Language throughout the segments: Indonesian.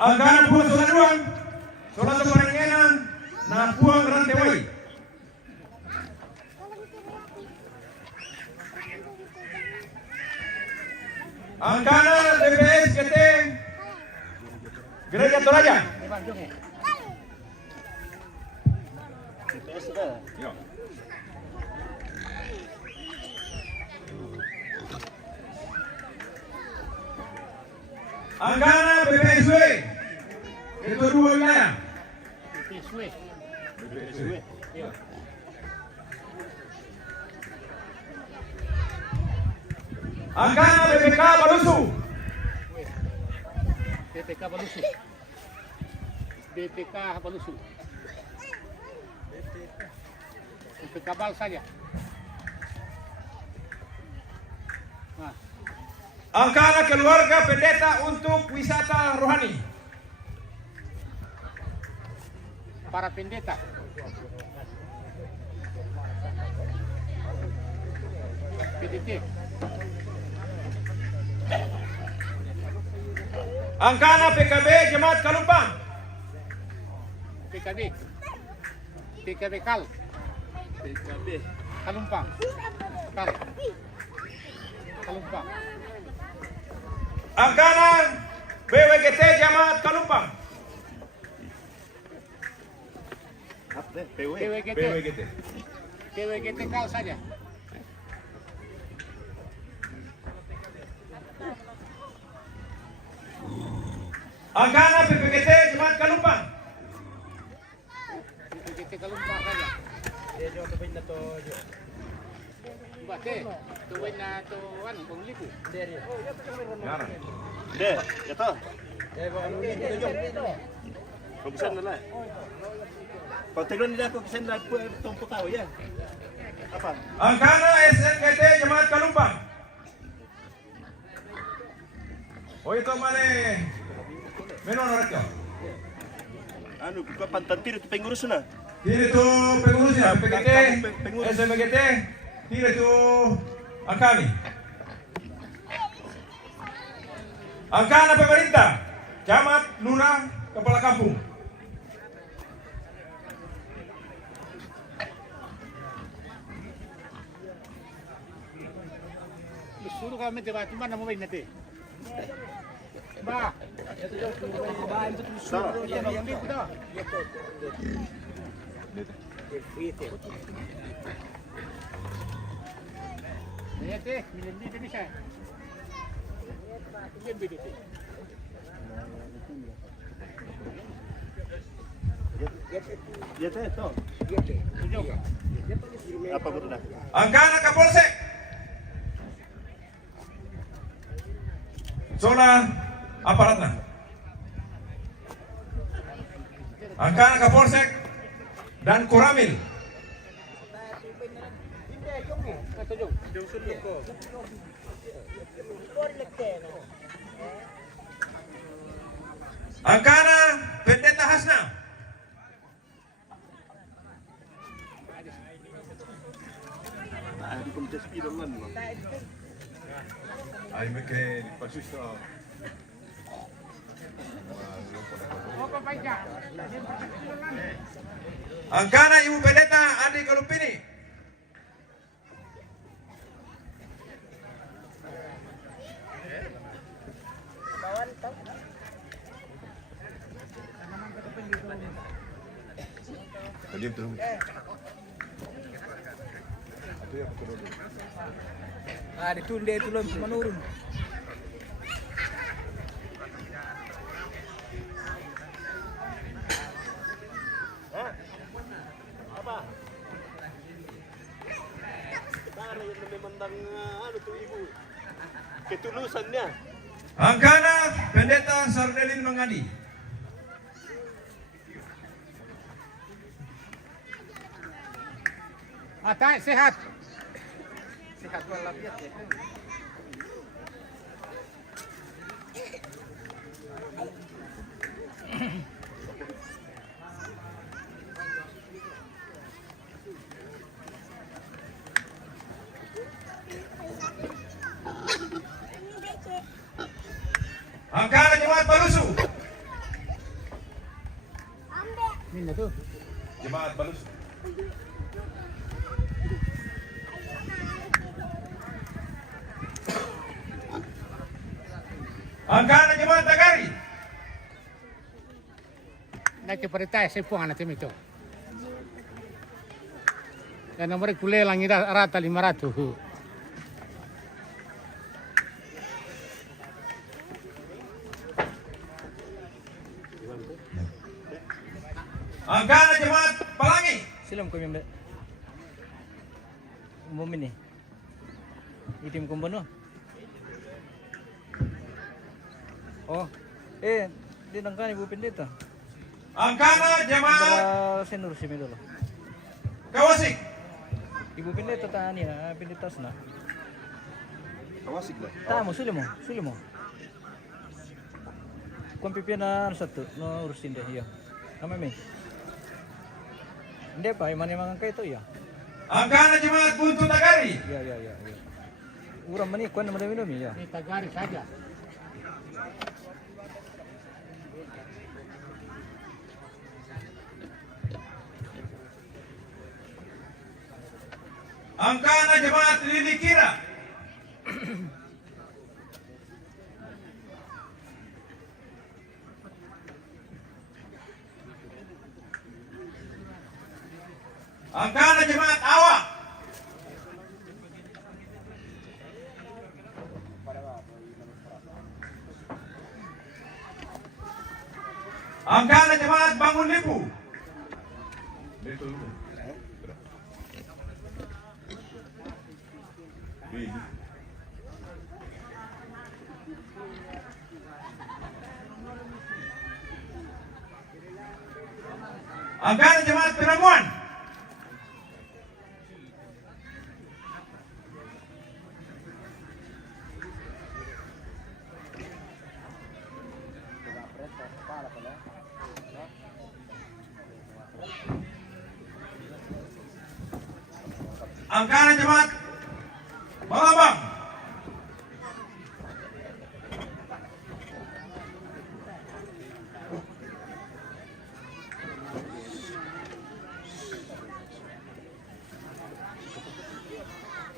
Angkana buang solaruan, solatu parengenan, na buang rantewai. Angkana DPS GT Gereja Toraja. Yo. Angkana BPSW itu dua wilayah. BPSW. Angkana BPK Balusu. BPK Balusu. BPK Balusu. BPK Bal saja. Nah. Angkana keluarga pendeta untuk wisata rohani. Para pendeta. PDT. Angkana PKB Jemaat Kalumpang. PKB. PKB Kal. PKB Kalumpang. Kal. Kalumpang. Angkana BWGT Jemaat Kalumpang. PWGT. BWGT. PWGT Kal saja. Angkana PPGT Jemaat Kalumpang. PWGT Kalumpang saja. Bate, tuwin na to ano, panglipo. Ngara. Deh, ito. Kubisan na lang. Pag tignan nila kung kisan na itong putaw yan. Apa? Angkana SNGT Jemaat Kalumpang. Oh itu mana? Menon orangnya. Ano, kung pantantir ito pengurus na. Tidak itu pengurusnya, PGT, SMGT, tidak itu Angkani. Angkana pemerintah, camat, lurah, kepala kampung. Suruh kami tiba cuma nama baik nanti. Ba. Yang di kita. Ya teh, milen di Indonesia. Ini BDT. Ya teh, ito. Apa betul dah? Angkana Kapolsek. Zona aparatna. Angkana Kapolsek dan Koramil. Angkana Pendeta Hasna. Di komunitas Pidoman. Ay me que pasista. Angkana Ibu Pendeta Andi Kalumpini. Diam terus. Ditunda itu loh menurun. Apa? Taruh yang memandang ano tuh ibu ketulusannya. Angkana Pendeta Sardelin Mangadi. Atai sehat. Sehat walafiat ya. Angkana Jemaat Balusu. pindah tuh. Jemaat Balus. Angkana jemaat Tagari. Nanti perintah saya puang anak tim itu. Dan nomor kuliah langit rata 500. Angkana jemaat Pelangi. Silam kami mbak. Umum ini. Itim kumbono. Oh, di nangkan Ibu Pendeta. Angkana jemaat Para senur sini dulu. Kawasik. Ibu Pendeta tani na, Pendeta na. Awasik lah. Tamu, suli mo. Kung pipian na satu, no urusin deh, iya. Nama me. Hindi pa, iman yang kayo to, iya. Angkana jemaat Buntu Tagari. Iya. Urang mani, kuan naman minum, iya. Kita garis saja. Angkana jemaat Lili Kira. Angkana jemaat Awak. Angkana jemaat Bangun Lipu. Angkana jemaat Penamuan. Angkana jemaat Malabang.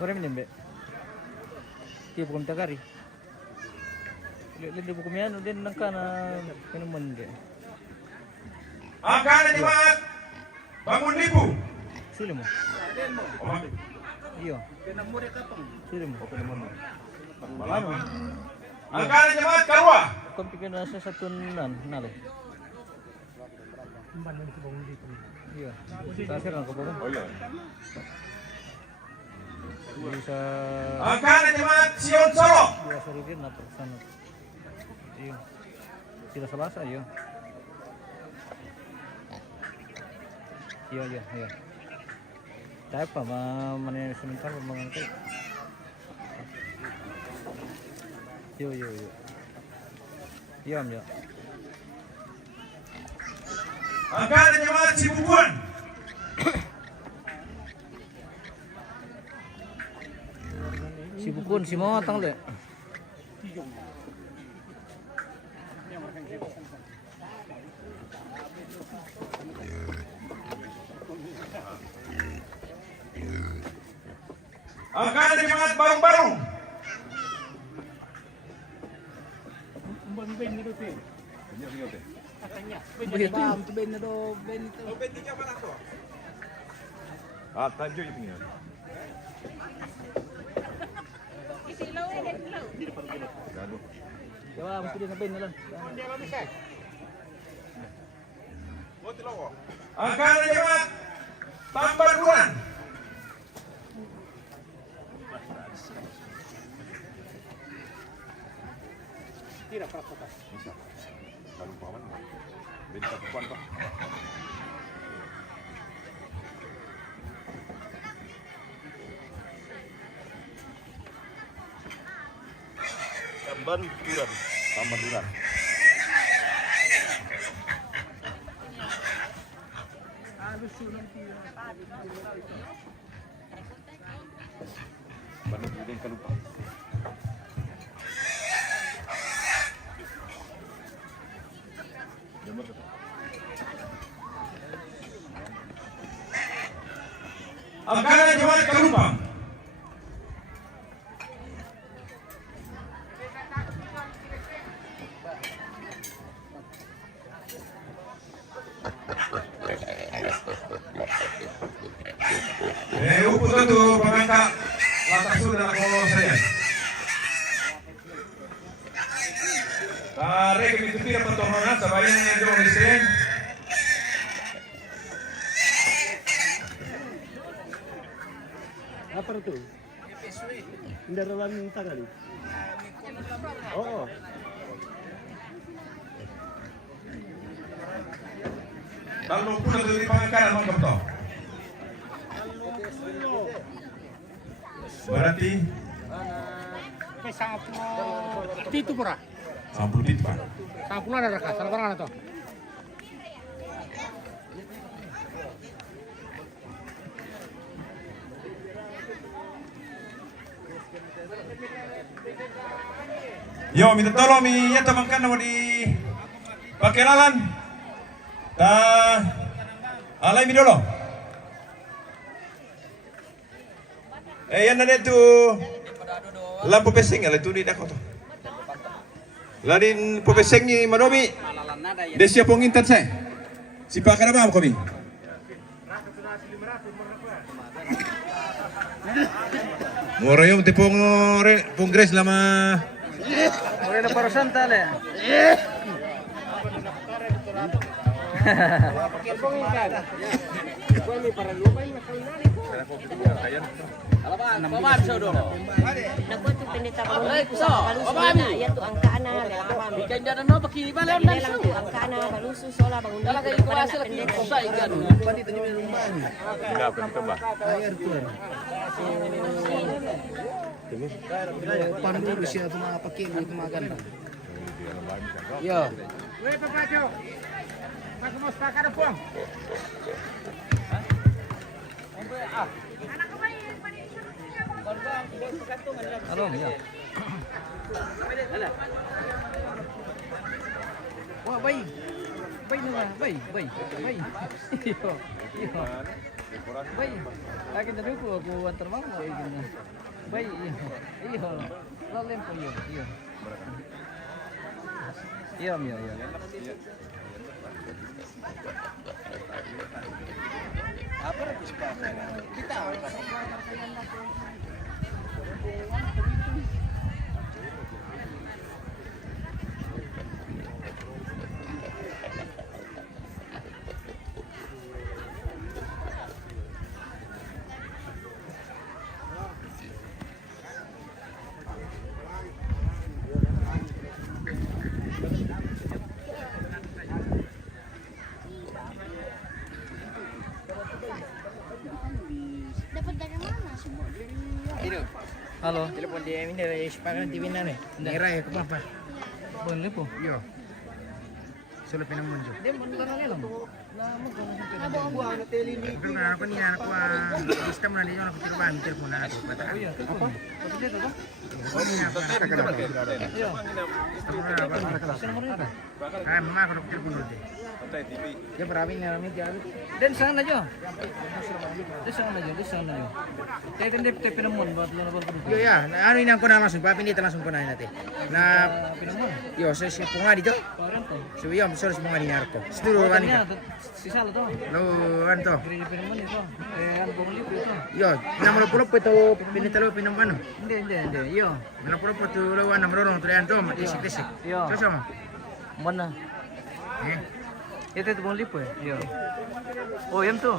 Orang ini mbak. Iya bukan Tagari. Lihat di buku mian, dia nangkan minuman dia. Angkana jemaat Bangun Lipu. Suli mo. Iya. Suli mo. Ano? Angkana jemaat Karwa. Kung pipian na sa satunan, nalo. Iya. Kasir lang ko po. Oh iya. Bisa Angkana jemaat Sion Solo. biasa rin na persana. Iya. Sila sa basa, iya. Iya. Tayo pa, manene sebentar mengangkat. Yo. Iya, ya. Angkana jemaat Cibubuan. Si Bukun, si Motang le. Angkana jemaat Barung-Barung. Ah, tayo yung tingin. Gado. Jawa, mesti dia ngapain lang. Angkana jemaat Tambaruan. Tira para kota. Bisa. Kalau paman, beda kapuan pak. Tambaruan. Bandung kemudian ke lupa. Nomor berapa? Angkana Jawat Karupang. Upo itu pangangka latak sudah ako saya. Tarik kami tupira pertolongan sabayan yang jauh isen. Apa itu? Kendaraan tangan. Oh. Lalu pun itu di pangangkaran mangkap toh. Berarti Itu pura. 90 bit Pak. Sampun ada raka, salah barang atau? Yo, minta tolong mi ya teman kan mau di pakai lalan. Alay mi dulu. Yan na dito lampu pesing ala itu di dako to. Ladin po pesing ni Manomi. Desya pong intan saya. Si Pak Karabam kami. Moro yung tipong pongres lama. Moro na para santa le. Nagbuat yung pinita ko sa baluso na yan to ang kaana ikan dyan ano pakibalan lang to ang kaana baluso sola bangun dito para na pendeta Pandu siya itu mga pakin itu mga ganda. Yo. Weh papacho. Makumusta ka na po? Halo, ya. Wah, baik. Baik naman, baik. Iyo. Baik. Akin tadi aku antar mau gini. Baik, iyo. Lalim po iyo. Iya. Apa lagi kita? dapat dari mana semua Halo. Telepon dia ini dari sepakan TV nih. Merah ya kenapa? Boleh po. Iya. Sulit pinang muncul. Dia bukan lagi lang. Pero na ako niya ako lista mo na niyo ako tiruban telepon na ako pata. Apa? Apa dia tuh? Iya. Ah, mama ako telepon ulit. Ya maraming diyan. Dan sana aja. Kaya hindi pinamon ba lo na ba? Yo ya, ano ina ko na langsung papinita langsung ko na natin. Na Pinamon. yo sa si punga dito. Parang to. So yo, sorry punga di narko. Seduro kan Niya, ika. si Salo to. Lo ano to? Green pinamon ito. Ano bang libro ito? Yo, namulo po ito pinitalo pinamano. Hindi. Iyo. Namulo po ito lawan na marunong tulian to, matisik-tisik. Yo. So sama. Mana? Eh. Ito bang libro eh. Iyo. Oh, yan to.